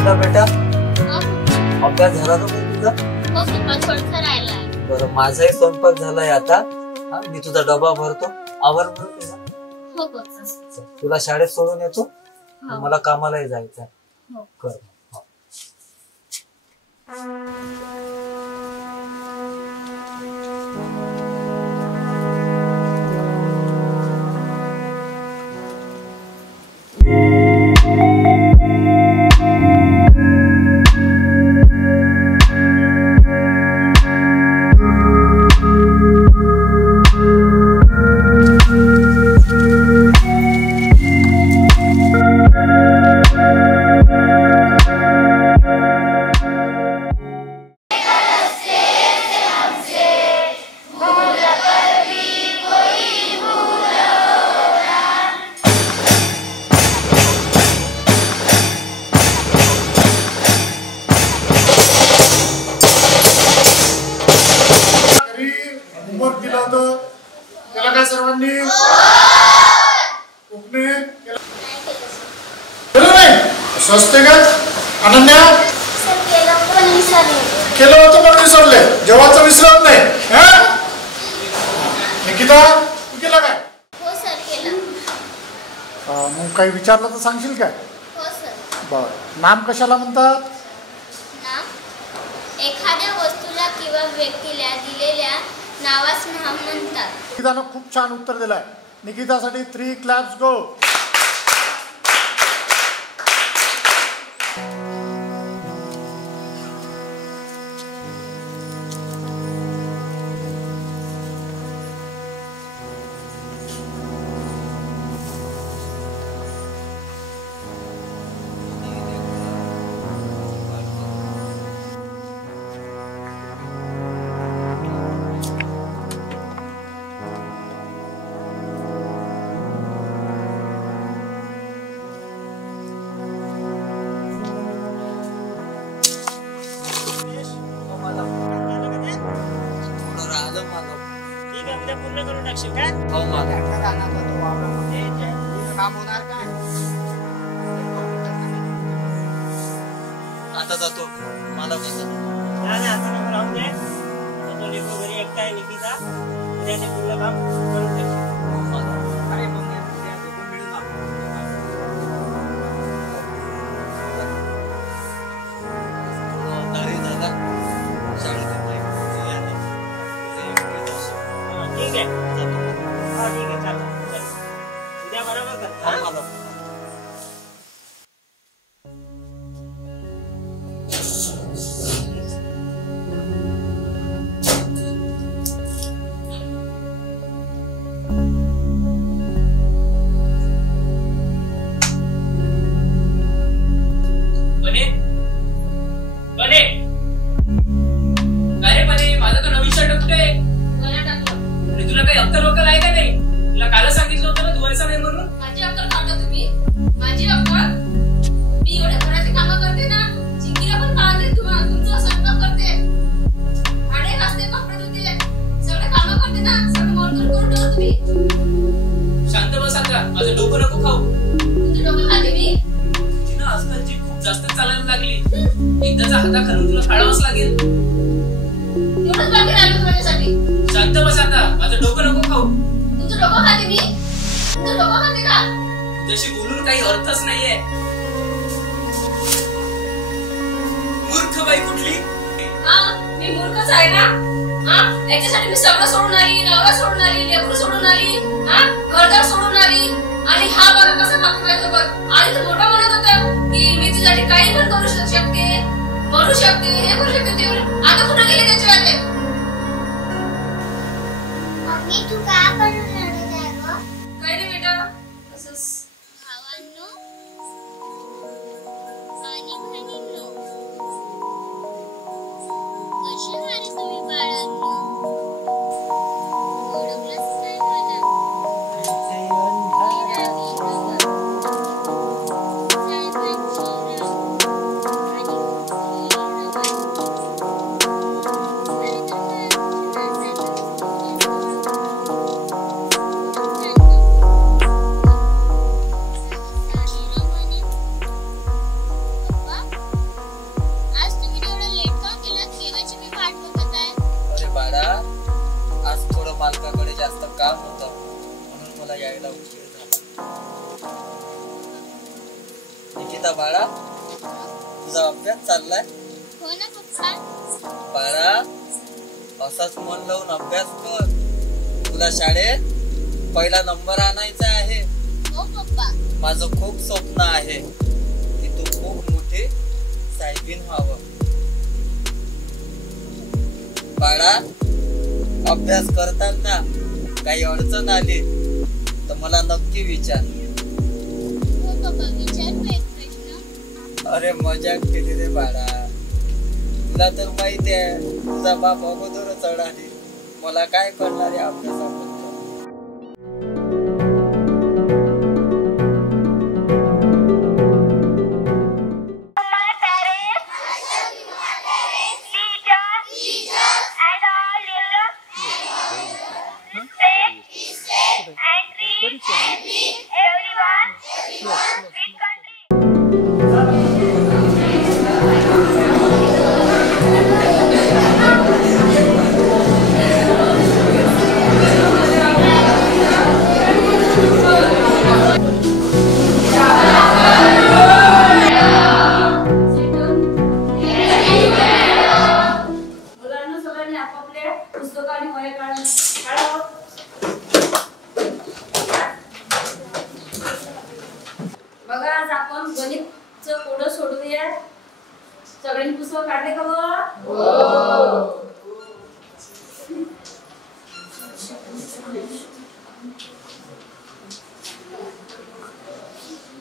निकिता बेटा हो अभ्यास झाला का मग तुझा? थोडासा राहिलाय. बरं माझाही स्वयंपाक झालाय आता. मी तुझा डबा भरतो. आवर बरं तुझा. हो पप्पा. तुला शाळेत सोडून येतो. हो. मला कामालाही जायचंय. हो. कर. स्वस्ते का अनन्या केलं होतं पण विसरले. जेव्हाचं विसरत नाही. निकिता तू केला काय? हो सर केलं. मग काही विचारलं तर सांगशील काय? हो सर. बरं नाम कशाला म्हणतात? नाम एखाद्या वस्तूला किंवा व्यक्तीला दिलेल्या नावास नाम म्हणतात. निकितानं खूप छान उत्तर दिलंय. निकितासाठी 3 क्लॅप्स गो. पूर्ण करून टाकशील का? हो मला काम होणार का? आता जातो. मला नाही आता नको राहून दे. तो लेकरू घरी एकटा आहे निकिता. उद्या ते पूर्ण काम करून टाकशील. अरे मग या दोघं मिळून ठीक आहे. हा ठीक आहे चालेल. उद्या बरोबर कर. तुला काही अक्कल वक्कल आहे का नाही? तुला काल सांगितलं होतं ना धुवायचं नाही म्हणून. माझी अक्कल काढता तुम्ही? माझी अक्कल? मी एवढे घराची कामं करते ना. चिंकीला पण काढते. तुमचं स्वयंपाक करते. भांडे घासते, कपडे धुते. सगळे कामं करते ना. सगळं मोडतोड करून ठेवतो तुम्ही. शांत बस आता. माझं डोकं नको खाऊ. तुमचं डोकं खाते मी? तिनं आजकालची खूप जास्त चालायला लागली. एकदाचा हाताखालून तुला काढावंच लागेल. एवढंच बाकी राहिलं माझ्यासाठी. शांत बस आता. माझं डोकं नको खाऊ. तुमचं डोकं खाते मी? तुमचं डोकं खाते का? तुझ्याशी बोलून काही अर्थच नाहीये. मूर्ख बाई कुठली? मी मूर्खच आहे ना. याच्यासाठी मी सगळं सोडून आली. नवरा सोडून आली. लेकरू सोडून आली. घरदार सोडून आली. आणि हा बघा कसा मागतो माझ्यासोबत. आणि तो मोठा म्हणत होता की मी तुझ्यासाठी काही पण करू शकते, म्हणू शकते, हे करू शकते, ते करू. आता कुठं गेले त्याचे वाटे? मम्मी तू का पण रडत आहे ग? काही नाही बेटा, असंच. भावांनो आणि बहिणींनो, कसे आहात तुम्ही बाळांनो? ओळखलंच नाही मला. होता म्हणून मला यायला उशीर झाला. निकिता बाळा, तुझा अभ्यास चाललाय? हो ना पप्पा. बाळा, असाच मन लावून अभ्यास कर. तुला शाळेत पहिला नंबर आणायचा आहे. हो पप्पा. माझं खूप स्वप्न आहे की तू खूप मोठी साहेबीन व्हावं. बाळा, अभ्यास करताना काही अडचण आली तर मला नक्की विचार. हो पप्पा, विचारू एक प्रश्न? अरे मजाक केली रे बाळा. तुला तर माहिती आहे तुझा बाप अगोदरच अडाली. मला काय करणार आहे अभ्यासाबद्दल. मुलांना सगळ्यांनी आपापल्या पुस्तकं आणि वह्या काढावं. बघा, आज आपण गणितचं कोडं सोडवूया. सगळ्यांनी पुस्तकं काढले का बघ?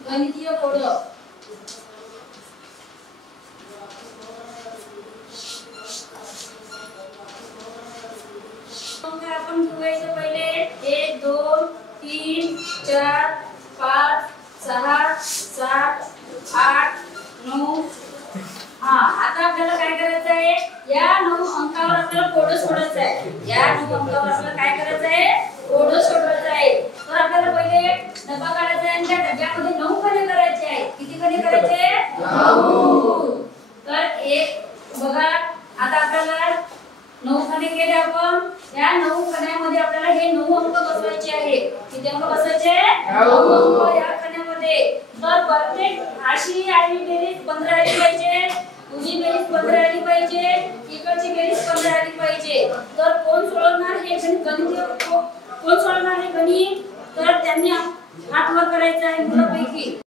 गणितीय कोडं. आपण घेऊयाचं पहिले 1 2 3 4 5 6 7 8 9. आता आपल्याला काय करायचं आहे? या 9 अंकावर आपल्याला कोडं सोडवायचं आहे. या 9 अंकावर आपल्याला काय करायचं आहे? कोडं सोडवायचं आहे. तर आपल्याला पहिले डबा काढायचा आहे आणि त्या डब्यामध्ये 9 खणे करायचे आहेत. किती खणे करायचे? 9. तर एक बघा, आता आपल्याला 9 खणे केले आपण. या 9 खण्यामध्ये आपल्याला हे 9 अंक बसवायचे आहे. किती अंक बसवायचे? 9 अंक या खण्यामध्ये. तर प्रत्येक अशी आली बेरीज 15 आली पाहिजे. तुझी बेरीज 15 आली पाहिजे. इकडची बेरीज 15 आली पाहिजे. तर कोण सोडवणार हे गणित? कोण सोडवणार हे गणित? तर त्यांनी हात वर करायचा आहे मुलांपैकी.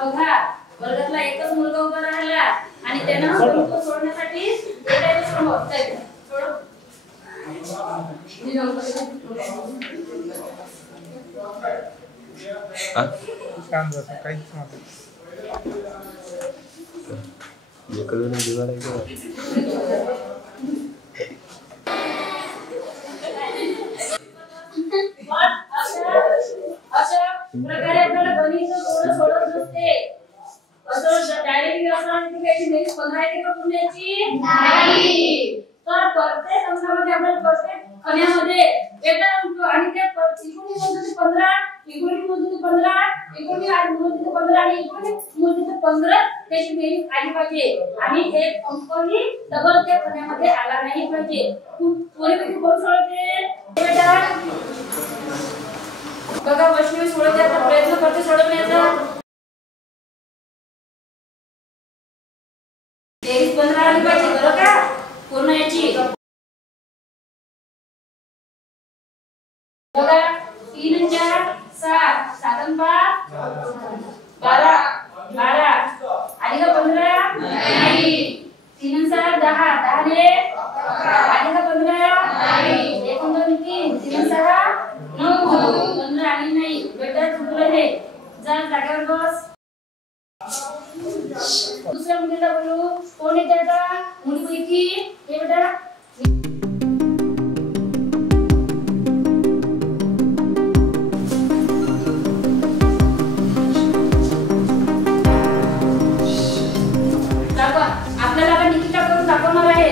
बघा, वर्गातला एकच मुलगा उभा राहिला आणि त्यानं गणित सोडवण्यासाठी एकाने सोडवलं. अशा प्रकारे आपल्याला गणित सोडत नसते. असं डायरेक्टली असं त्याची बेरीज 15 येते का पुण्याची? नाही. तर प्रत्येक अंकामध्ये आपल्याला प्रत्येक खण्यामध्ये एका अंक आणि त्या इकडून मोजून 15, इकडून मोजून 15, इकडून मोजून 15 आणि इकडून मोजून 15 त्याची बेरीज आली पाहिजे. आणि एक अंकही डबल त्या खण्यामध्ये आला नाही पाहिजे. कोणीपैकी कोण सोडवते? बेटा बघा, वैष्णवी सोडवण्याचा प्रयत्न करते सोडवण्याचा. बेरीज 15 आली पाहिजे बरं का पूर्ण याची. बघा, 3 4 7 7 5 12 12 आली का 15? नाही. 3 7 10 10 ने आली का 15? नाही. 1 2 3 3 6 9 15 आली नाही. बेटा चुकलं हे. जा जागेवर बस. दुसऱ्या मुलीला बोलू. कोण येते आता मुलीपैकी? हे बेटा आपल्याला आता निकिता करून दाखवणार आहे.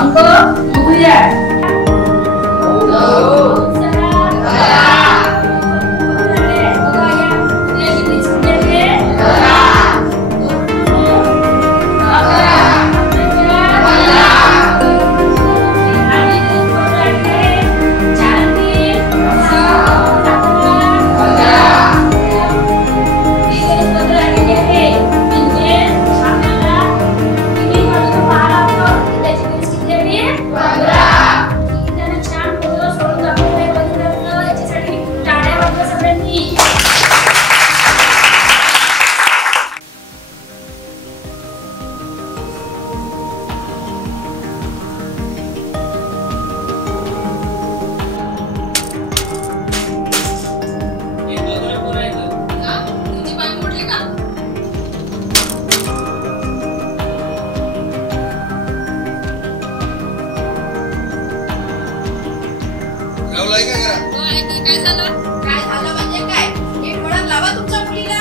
अंक बघूया. हे दोघं पोरं आहेत. तुमचे पाय मोडले का? लावलाय का घरात? हो, आहे की काय झालं? काय झालं म्हणजे काय? एक वळण लावा तुमच्या मुलीला.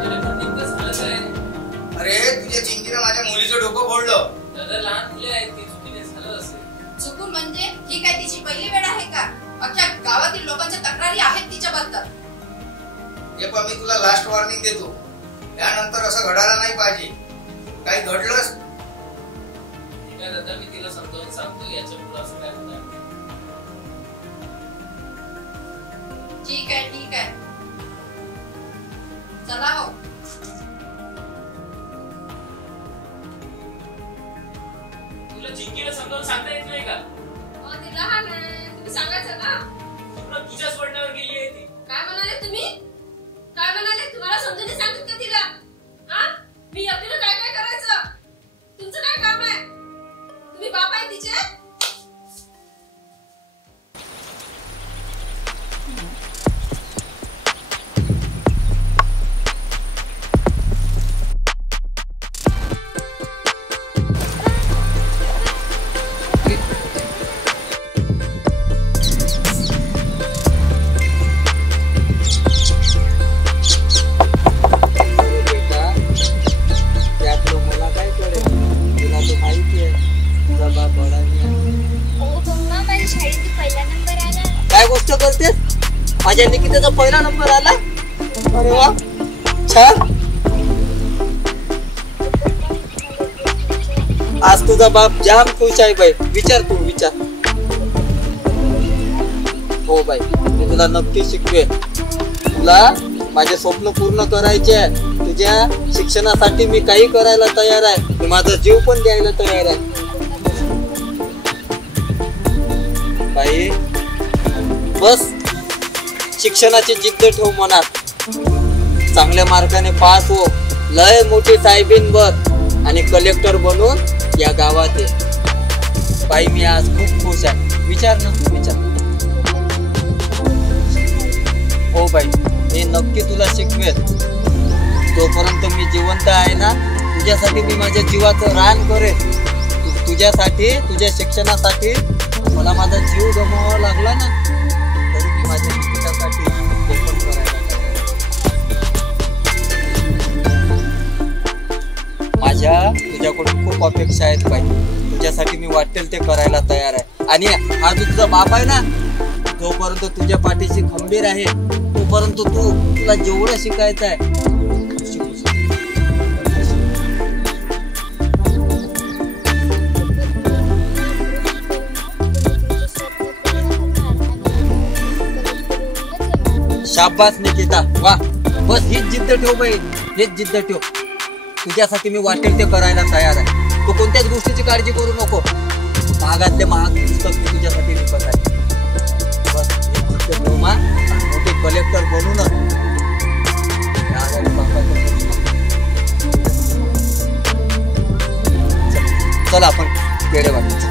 अरे पण नेमकं झालं काय? अरे तुझ्या चिंकीनं माझ्या मुलीचं डोकं फोडलं. दादा लहान मुले आहेत ती चुकीने झालं असेल. चुकून म्हणजे ही काय तिची पहिली वेळ आहे का? अख्ख्या गावातील लोकांच्या तक्रारी आहेत तिच्याबद्दल. हे पण मी तुला लास्ट वॉर्निंग देतो. यानंतर असं घडायला नाही पाहिजे. काही घडलंच ठीक आहे दादा, मी तिला समजावून सांगतो याच्या पुढे असं काय होणार नाही. ठीक आहे ठीक आहे. चला हो. तुला जिंकीला समजावून सांगता येत नाही का? ती लहान आहे, तुम्ही सांगायचं ना. पूर्ण तुझ्याच वडण्यावर गेली आहे ती. काय म्हणाले तुम्ही? काय म्हणाले? तुम्हाला समजून नाही सांगत का तिला? हा? मी एकटीनं काय काय करायचं? तुमचं काय काम आहे? तुम्ही बाप आहे तिचे? बेटा, त्यातलं मला काय कळेल? तुला तर माहिती आहे तुझा बाप अडाणी आहे. हो मम्मा माझ्या शाळेत पहिला नंबर आला. काय गोष्ट करतेस? माझ्या निकिताचा पहिला नंबर आला. अरे वा, छान. आज तुझा बाप जाम खुश आहे बाई. विचार तू विचार. हो बाई, मी तुला नक्की शिकवे. तुला माझे स्वप्न पूर्ण करायचे आहे. तुझ्या शिक्षणासाठी मी काही करायला तयार आहे. मी माझा जीव पण द्यायला तयार आहे. बाई बस शिक्षणाची जिद्द ठेव मनात. चांगल्या मार्काने पास हो, लय मोठी साहेबीन बन आणि कलेक्टर बनून या गावात ये. बाई मी आज खूप खुश आहे. विचार ना विचार. हो बाई, मी नक्की तुला शिकवेल. जोपर्यंत मी जिवंत आहे ना, तुझ्यासाठी मी माझ्या जीवाचं रान करेन. तुझ्यासाठी, तुझ्या शिक्षणासाठी मला माझा जीव गमवावा लागला ना, तरी मी माझ्या शिक्षणासाठी ते पण करायला तयार आहे. माझ्या तुझ्याकडून खूप अपेक्षा आहेत बाई. तुझ्यासाठी मी वाटेल ते करायला तयार आहे. आणि हा जो तुझा बाप आहे ना, जोपर्यंत तुझ्या पाठीशी खंबीर आहे तोपर्यंत तुला जेवढं शिकायचं आहे शिकू शकतो. शाबास निकिता, वा. बस हीच जिद्द ठेव बाई, हेच जिद्द ठेव. तुझ्यासाठी मी वाटेल ते करायला तयार आहे. तू कोणत्याच गोष्टीची काळजी करू नको. महागातले महाग पुस्तक मी तुझ्यासाठी विकत आहे. बस हीच जिद्द ठेव मा. मोठे कलेक्टर बनूनच या आजारी बापाचं चल आपण पेढे वाटायचं.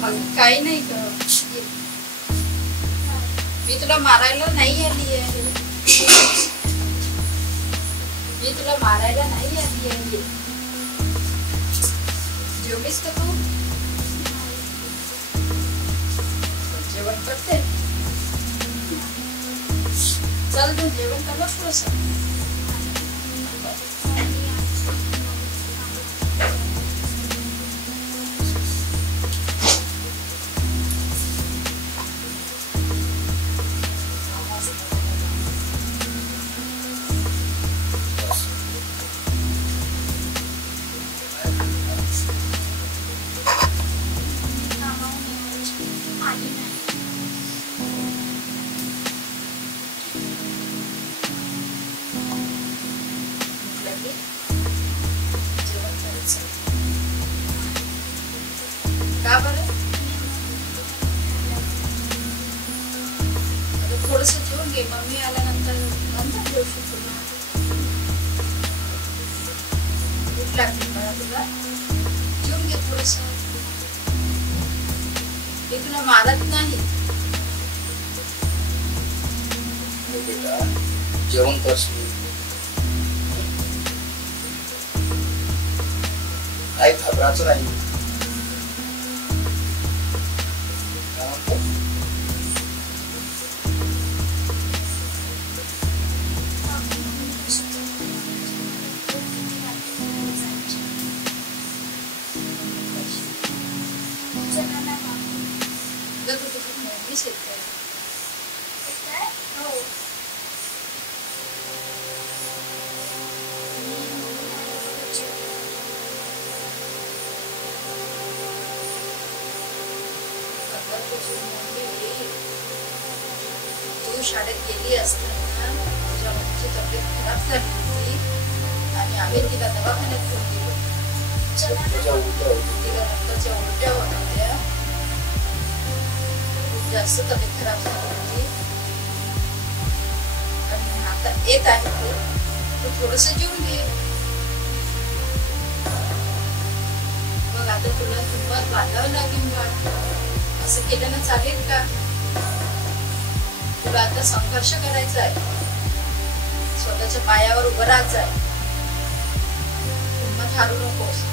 काही नाही ग. मी तुला मारायला नाही आली आहे. मी तुला मारायला नाही आली आहे. जेवलीस का तू? जेवण करते. चल तू जेवण कर बघ थोडंसं. का बरं? थोडस जेवून घे. मम्मी आल्यानंतर नंतर जेवू शकतो ना. भूक लागली मला तुला. जेवून घे थोडस. मी तुला मारत नाही. बेटा जेवण करशील. काही घाबरायचं नाही. तू शाळेत गेली असताना तुझ्या मम्मीची तब्येत खराब झाली होती आणि आम्ही तिला दवाखान्यात घेऊन गेलो. तिला रक्ताच्या उलट्या होत होत्या. खूप जास्त तब्येत खराब झाली होती आणि आता येत आहे तू थोडस जेवून घे. मग आता तुला हिंमत बांधावं लागेल बा. असं केल्यानं चालेल का? तुला आता संघर्ष करायचा आहे. स्वतःच्या पायावर उभं राहायचं आहे. हिंमत हारू नकोस.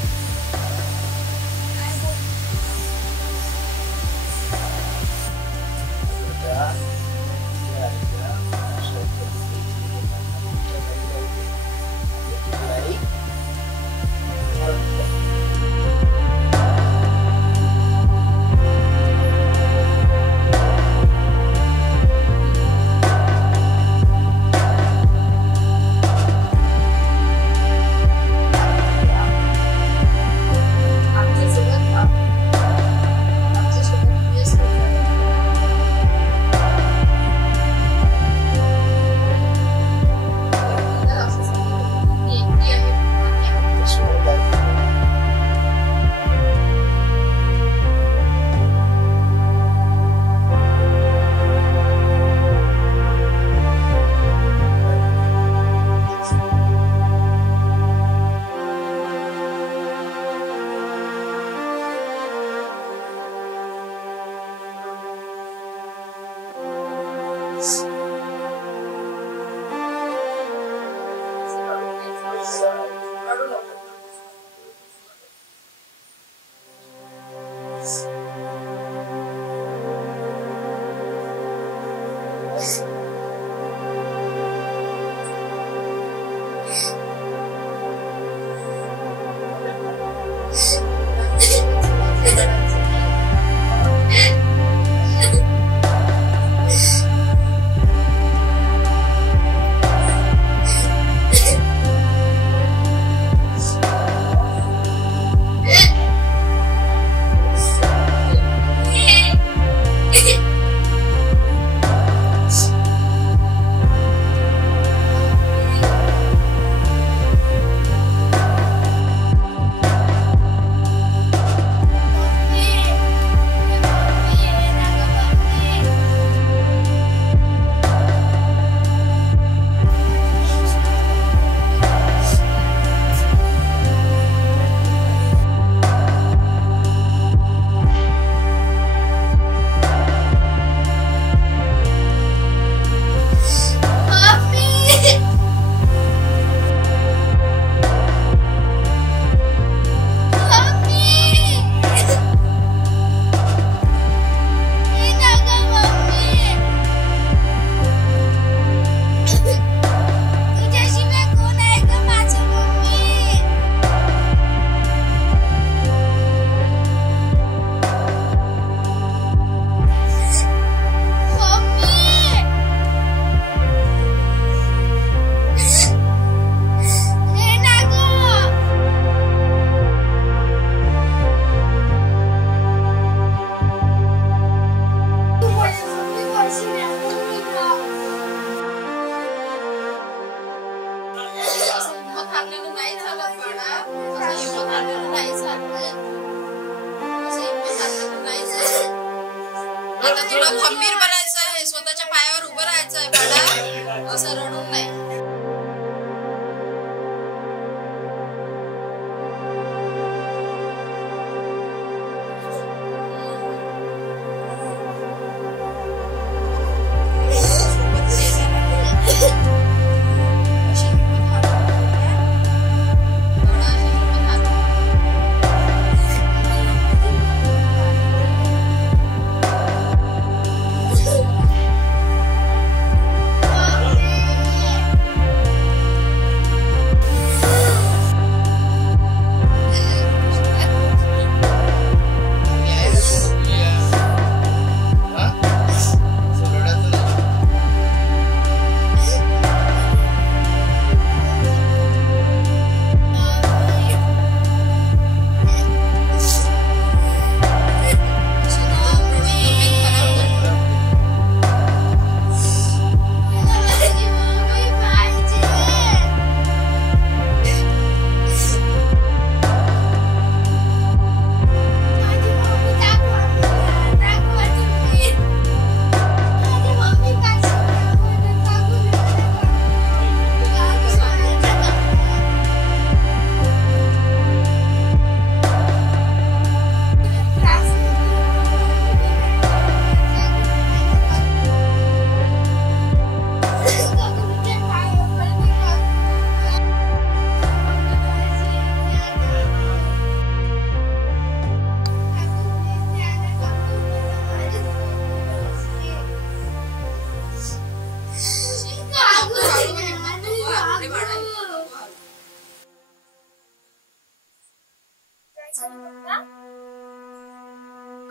आता तुला खंबीर बनायचं आहे, स्वतःच्या पायावर उभं राहायचं आहे बाळा, असं रडून नाही.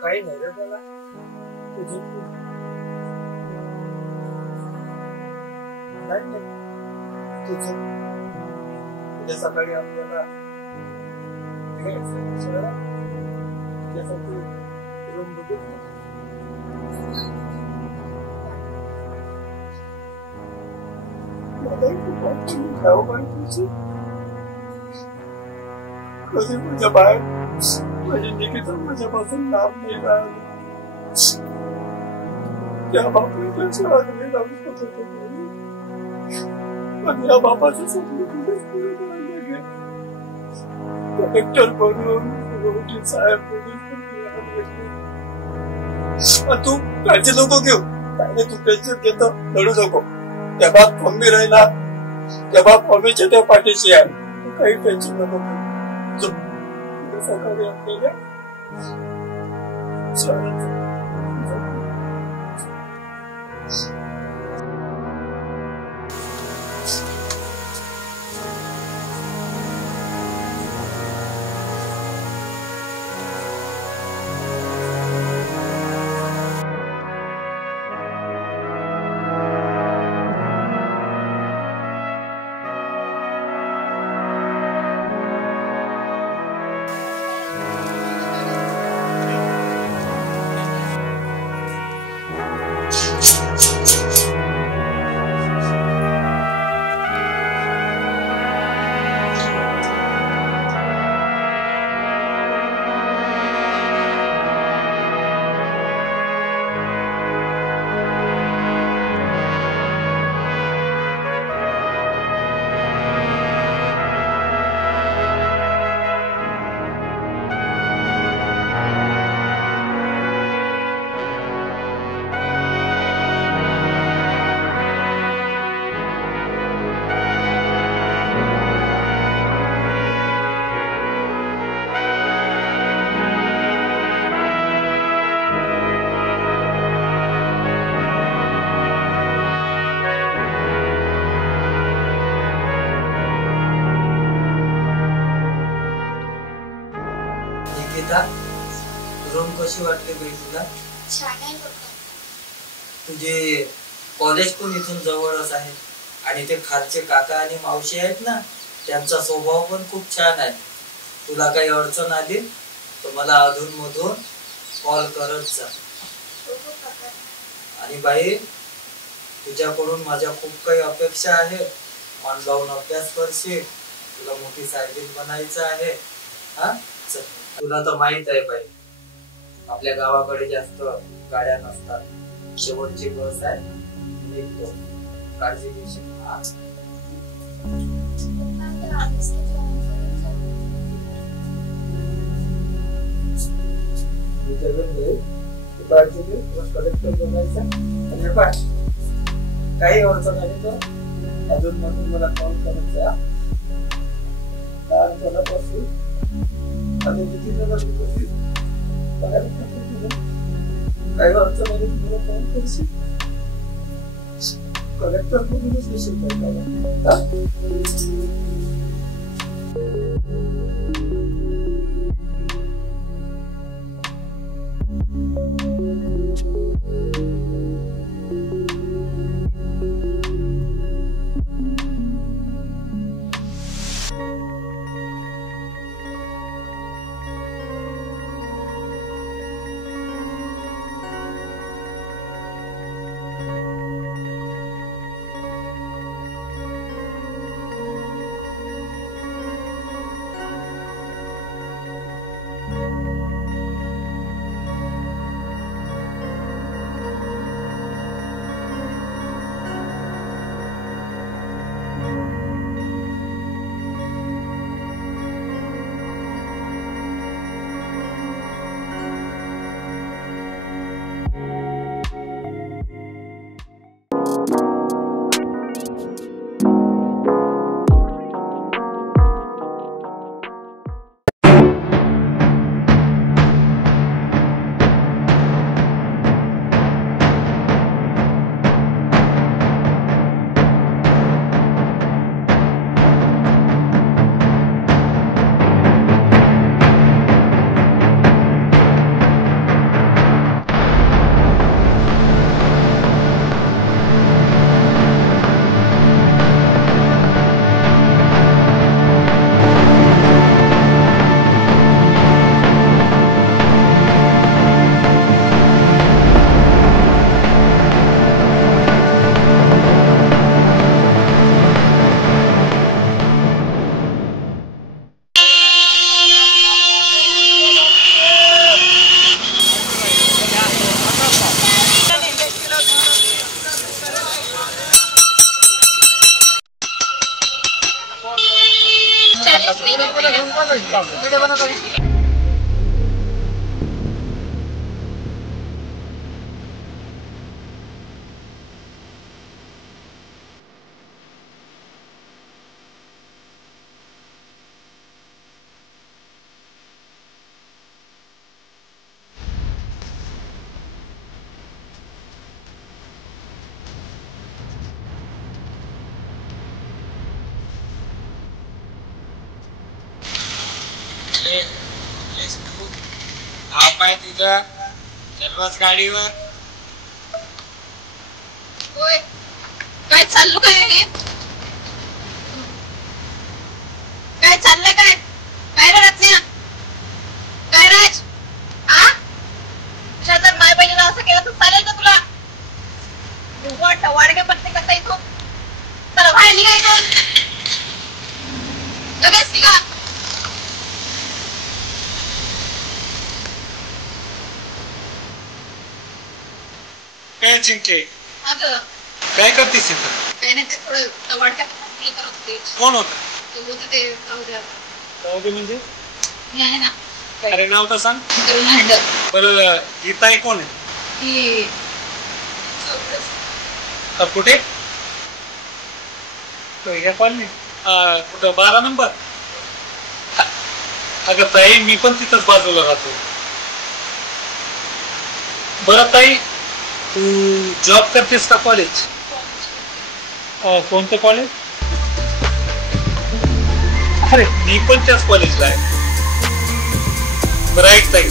काही नाही रे त्याला तुझी नाही तुझं उद्या सकाळी आपल्याला त्यासाठी रूम बघू कधी माझ्या बाहेर माझी निकिता माझ्यापासून लांब नाही राहिली. त्या बापाच्या शहरात मी जाऊ शकत नाही, पण या बापाचं स्वप्न कुठेच पुढे करायला गेलं. कलेक्टर बनून वकील साहेब बनून तू काळजी नको घेऊ, काय तू टेन्शन घेतो लढू नको. त्या बाप खंबीर आहे ना, त्या बाप हमेशा त्या पाठीशी आहे, काही टेन्शन नको घेऊ. सकाळी आपल्याला रूम कशी वाटली बाई तुला? छान आहे बघा. तुझे कॉलेज पण इथून जवळच आहे आणि ते खालचे काका आणि मावशी आहेत ना, त्यांचा स्वभाव पण खूप छान आहे. तुला काही अडचण आली तर मला अधून मधून कॉल करत जा. आणि बाई, तुझ्याकडून माझ्या खूप काही अपेक्षा आहेत. मन लावून अभ्यास करशील, तुला मोठी सायन्टिस्ट बनायचं आहे. हा चल, तुला तर माहित आहे बाई, आपल्या गावाकडे जास्त गाड्या नसतात. शेवटची बस आहे, निघतो. काळजी घेशील. काही अडचण आली तर अजून मधून मला कॉल करायचा. काही अडचण आली तुम्हाला कॉल करशील. कलेक्टर कडूनच घेशील काय. पाय तिथं सर्वच गाडीवर. होय काय चाललो काय काय चाललंय काय काय रडत नाही काय राज आ जर माय बहिणीला असं केलं तर चालेल का तुला. वाडगे पत्ते करता येतो तर बाहेर निघायचं लगेच निघा. काय चिंके अगं काय करतेस इथं. काही नाही ते थोडं वाडक्यात करत होते. कोण होत. ते जाऊ द्या म्हणजे मी आहे ना. अरे नाव तर सांग. बरं ही ताई कोण आहे. कुठे कॉलनी कुठं 12 नंबर. अगं ताई मी पण तिथंच बाजूला राहतो. बरं ताई तू जॉब करतेस का कॉलेज. कोणतं कॉलेज. अरे मी पण त्याच कॉलेजला आहे. बरं ऐक ताई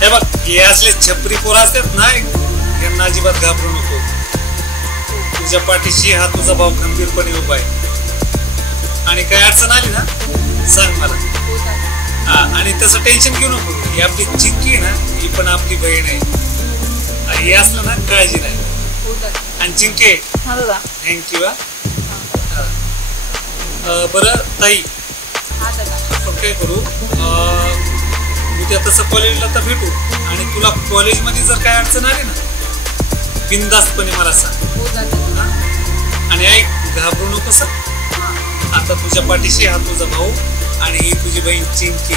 हे बघ हे असले छपरी पोरं असतात ना यांना अजिबात घाबरू नको. तुझ्या पाठीशी हा तुझा भाऊ खंबीरपणे उभा आहे आणि काय अडचण आली ना सांग मला. हा आणि तसं टेन्शन घेऊ नको. ही आपली चिंकी ना ही पण आपली बहीण आहे. हे असलं ना काळजी नाही. आणि चिंके थँक्यू. बरं ताई आपण काय करू उद्या तसं कॉलेजला तर भेटू आणि तुला कॉलेजमध्ये जर काय अडचण आली ना बिनधास्तपणे मला सांग. हा? आणि ऐक घाबरू नकोस. आता तुझ्या पाठीशी हा तुझा भाऊ आणि ही तुझी बहीण चिंकी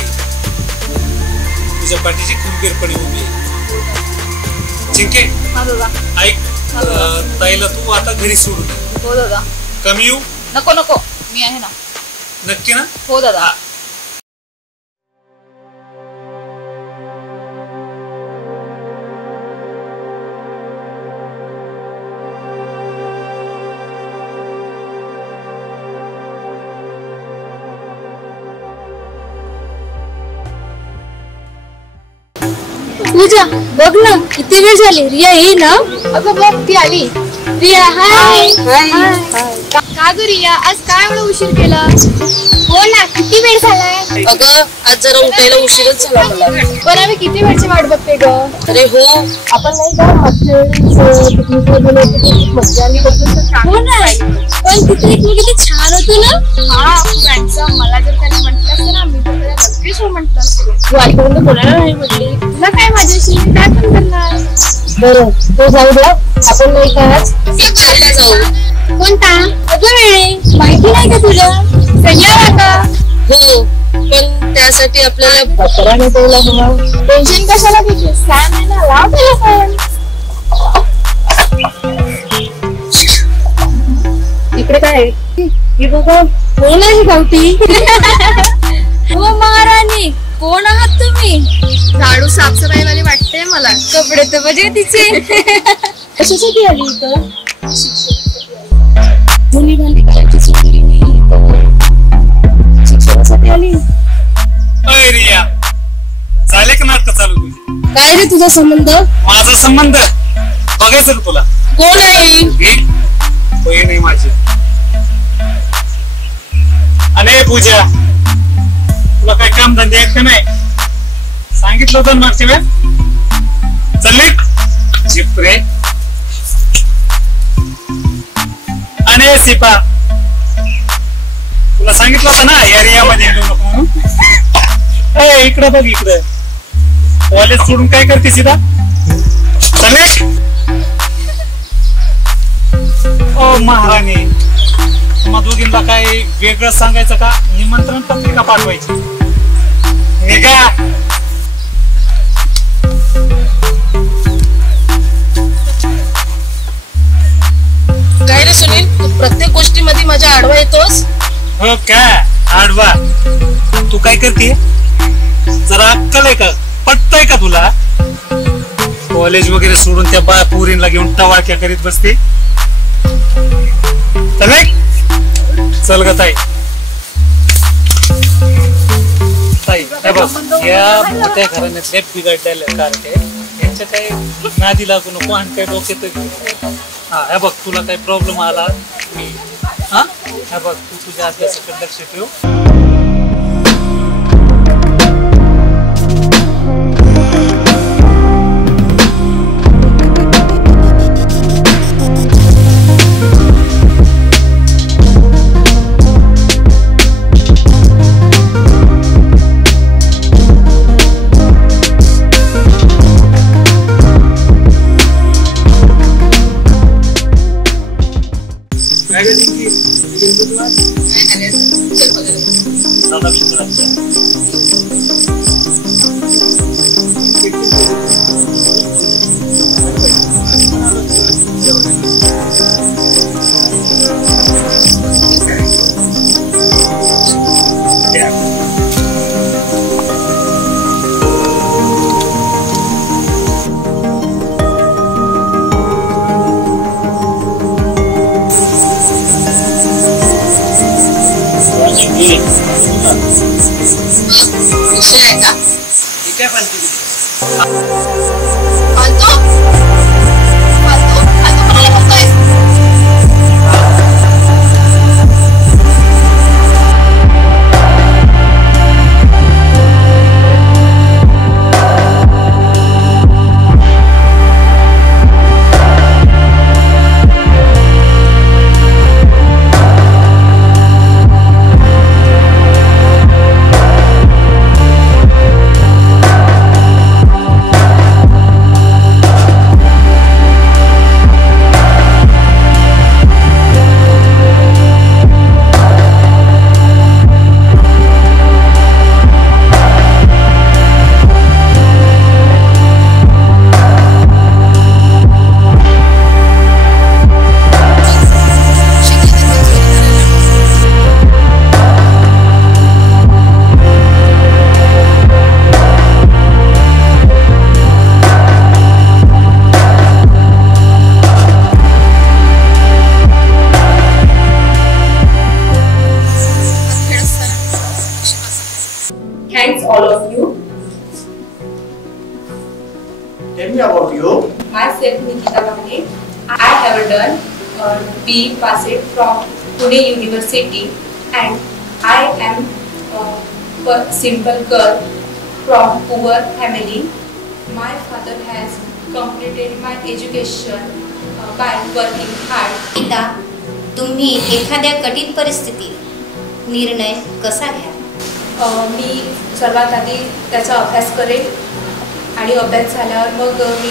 तुझ्या पाठीशी खंबीरपणे उभी आहे. चिंके ऐक ताईला तू आता घरी सोडू नये. हो दादा. कमी येऊ नको नको मी आहे ना. नक्की ना. हो दादा. पूजा बघ ना किती वेळ झाली. रिया ये ना. अगं बघ ती आली. रिया हाय. का ग रिया आज काय एवढा उशीर केला. हो ना किती वेळ झालाय. अगं आज जरा उठायला उशीरच झाला मला. पण आम्ही किती वेळची वाट बघते ग. अरे हो आपण नाही का पिकनिकला गेलो होतो मजा आली. हो ना पण तिथे किती छान होतं ना. हा खूप हँडसम. मला जर त्याला म्हटलं असतं ना मी तर त्याला नक्कीच हो म्हटलं असतं. तू आईपर्यंत कोणाला नाही म्हटली. तुला काय माझ्याशी मी काय पण करणार. बरं तो जाऊ द्या. आपण नाही का आज चालता जाऊ. कोणता अगं वेळे माहिती नाही का तुला. सह्या का. हो पण त्यासाठी आपल्याला बकराने ठेवला हवा. टेन्शन कशाला घेते. सॅम आहे ना लाव त्याला फोन. इकडे काय हे बघा कोण आहे गावठी. हो महाराणी कोण आहात तुम्ही. झाडू साफसफाई वाली वाटते मला. कपडे तर बजे तिचे. कशासाठी आली इथं. जुनी भांडी करायची सोडली मी. शिक्षणासाठी आली. अय रिया झाले का नाटक चालू तुझी. काय रे तुझा संबंध. माझा संबंध बघायचं का तुला. कोण आहे. बहीण नाही माझी. अरे पूजा तुला काय काम धंदे आहेत का नाही. सांगितलं होतं मागच्या वेळ चल्ली चिपरे. अरे सिपा तुला सांगितलं होतं ना या एरियामध्ये येऊ नको म्हणून. इकडं बघ इकडं कॉलेज सोडून काय करते सीधा. चले ओ महाराणी मग दोघींना काय वेगळं सांगायचं का. निमंत्रण पत्रिका पाठवायची. निघा. काय रे सुनील तू प्रत्येक गोष्टीमध्ये माझ्या आडवा येतोस. हो काय आडवा. तू काय करते जरा अक्कल आहे का. पटतय का तुला. कॉलेज वगैरे सोडून त्या बा पोरींला घेऊन टवाळक्या करीत बसते. चल ग ताई. ताई हे बघ या मोठ्या घराण्यातल्या बिघडलेल्या कारके यांच्या काही नादी लागू नको आणि काही डोक्यात. हा हे बघ तुला काही प्रॉब्लेम आला मी हा हे बघ तू तुझ्या अभ्यासाकडे लक्ष ठेव. Tell me about you. Myself, Nikita Bahane. I have done BE passed from Pune University, and I am a simple girl from poor family. My father has completed my education by working hard. Gita, तुम्ही एखाद्या कठीण परिस्थितीत निर्णय कसा घ्या? मी सर्वात आधी त्याचा अभ्यास करेन आणि अभ्यास झाल्यावर मग मी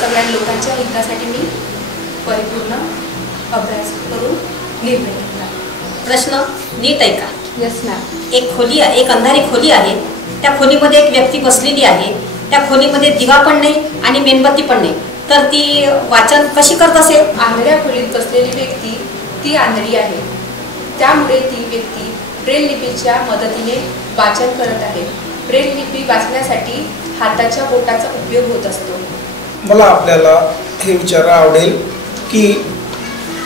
सगळ्या लोकांच्या हितासाठी मी परिपूर्ण अभ्यास करून निर्णय घेणार. प्रश्न नीट ऐका. Yes ma'am. एक खोली आहे, एक अंधारी खोली आहे. त्या खोलीमध्ये एक व्यक्ती बसलेली आहे. त्या खोलीमध्ये दिवा पण नाही आणि मेणबत्ती पण नाही. तर ती वाचन कशी करत असेल? आंधळ्या खोलीत बसलेली व्यक्ती ती आंधळी आहे, त्यामुळे ती व्यक्ती ब्रेल लिपीच्या मदतीने वाचन करत आहे. ब्रेल लिपी वाचण्यासाठी हाताच्या बोटाचा उपयोग होत असतो. मला आपल्याला हे विचारायला आवडेल की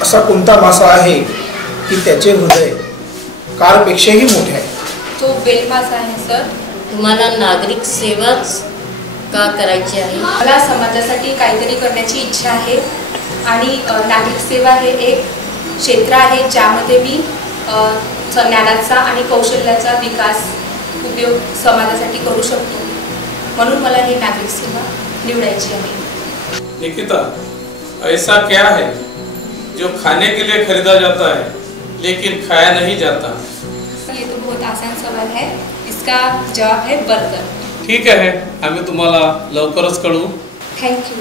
असा कोणता मासा आहे की त्याचे हृदय कारपेक्षाही मोठे आहे? तो बेल मासा आहे सर. तुम्हाला नागरिक सेवाच का करायची आहे? मला समाजासाठी काहीतरी करण्याची इच्छा आहे आणि नागरिक सेवा हे एक क्षेत्र आहे ज्यामध्ये मी ज्ञानाचा आणि कौशल्याचा विकास उपयोग समाजासाठी करू शकतो. म्हणून मला ही नागरिक सेवा निवडायची आहे. निकिता, ऐसा क्या है जो खाने के लिए खरीदा जाता है लेकिन खाया नहीं जाता? ये तो बहुत आसान सवाल है. इसका जवाब है बर्गर. ठीक आहे, आम्ही तुम्हाला लवकरच कळवू. थँक्यू.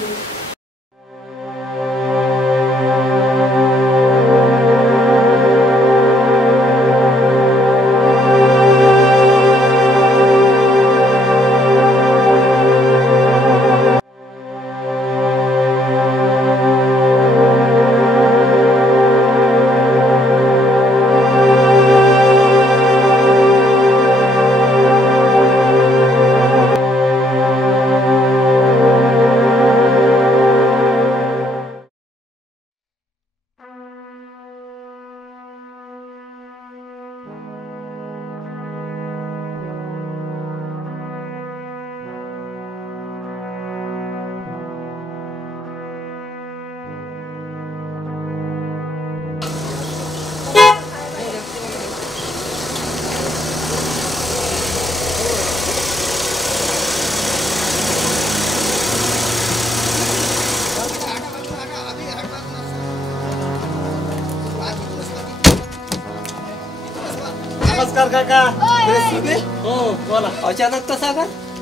नमस्कार काका. हो बोला. अचानक कसा का?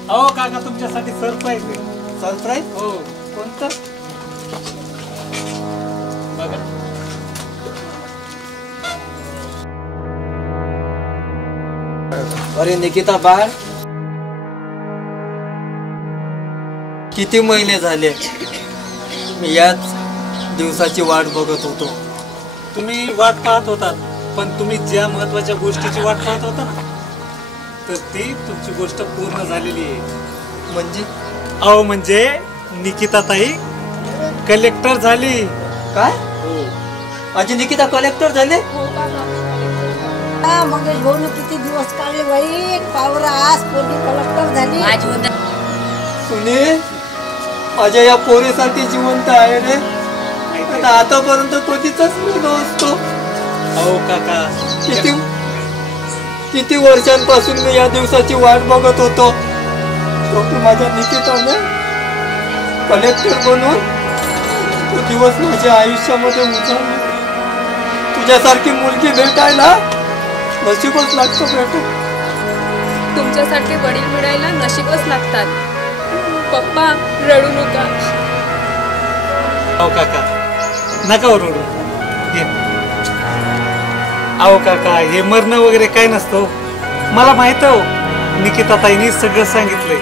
अहो काका, तुमच्यासाठी सरप्राईज आहे. सरप्राईज? हो. कोणतं? बघा. अरे निकिता बाळ, किती महिने झाले मी याच दिवसाची वाट बघत होतो. तुम्ही वाट पाहत होतात, पण तुम्ही ज्या महत्वाच्या गोष्टीची वाट पाहत होता ना, तर ती तुमची गोष्ट पूर्ण झालेली आहे. म्हणजे? अहो म्हणजे निकिता ताई कलेक्टर झाली. काय? माझी निकिता कलेक्टर झाले? मग भाऊन किती दिवस काढले बाई, पावर आज पोरगी कलेक्टर झाली. सुनील, माझ्या या पोरीसाठी जिवंत आहे रे. आतापर्यंत कधीच नसतो. अहो काका, किती वर्षांपासून मी या दिवसाची वाट बघत होतो. माझ्या निकिताने कलेक्टर बनून तो दिवस माझ्या आयुष्यामध्ये उजाडला. तुझ्यासारखी मुलगी भेटायला नशीबच लागतं बेटा. तुमच्यासारखे वडील मिळायला नशीबच लागतात. पप्पा रडू नका. अहो काका, नका रडू. अहो काका, हे मरणं वगैरे काय नसतं. मला माहित आहे, निकिता ताईंनी सगळं सांगितलंय.